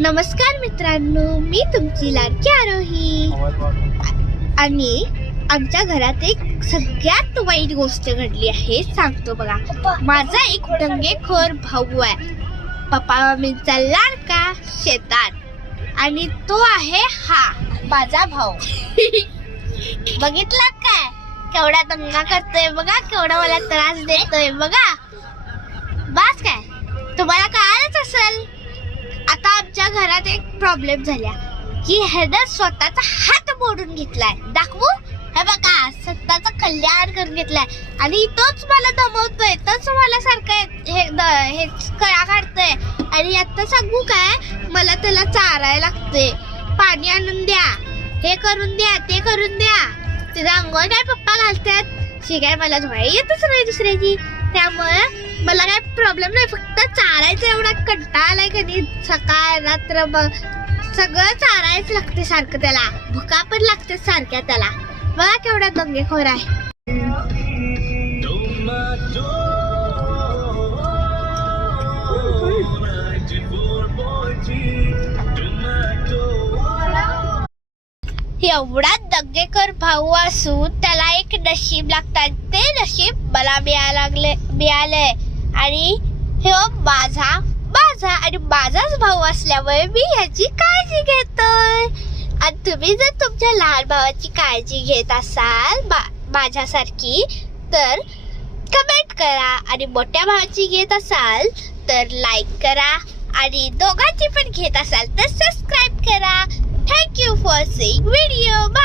नमस्कार मित्रांनो, मी तुमची लाडकी आरोही. आणि आमच्या घरात एक सगळ्यात वाईट गोष्ट घडली आहे, सांगतो बघा. माझा एक दंगेखोर भाऊ आहे, पप्पा मम्मीचा लाडका शेतात, आणि तो आहे हा माझा भाऊ. बघितला काय केवढा दंगा करतोय बघा, केवढा मला त्रास देतोय बघा. बस काय तुम्हाला कळालंच असेल. आता आमच्या घरात एक प्रॉब्लेम झाला की ह्यानं स्वतःचा हात मोडून घेतलाय. दाखवू? हे बघा, स्वतःचा कल्याण करून घेतलाय आणि तोच मला दमवतोय, तोच मला सारखं हे कळा काढतोय. आणि आता सांगू काय, मला त्याला चारायला लागतंय. पाणी आणून द्या, हे करून द्या, ते करून द्या. तिचा अंघोळ काय पप्पा घालतात, शिकाय मला धुवायला येतच नाही दुसऱ्याची. त्यामुळे मला काय प्रॉब्लेम नाही, फक्त चारायचं एवढा कंटाळा आलाय. कधी सकाळ रात्र सगळं चारायच लागते सारखं, त्याला भुका पण लागते सारख्या त्याला. बघा केवढा दंगेखोर आहे. एवढा दंगेखोर भाऊ असून त्याला एक नशीब लागतात. ते नशीब मला मिळालंय. आणि हे माझा आणि माझाच भाऊ असल्यामुळे मी ह्याची काळजी घेतोय. आणि तुम्ही जर तुमच्या लहान भावाची काळजी घेत असाल माझ्यासारखी, तर कमेंट करा. आणि मोठ्या भावाची घेत असाल तर लाईक करा. आणि दोघांची पण घेत असाल तर सबस्क्राईब करा. Thank you for seeing video. Bye.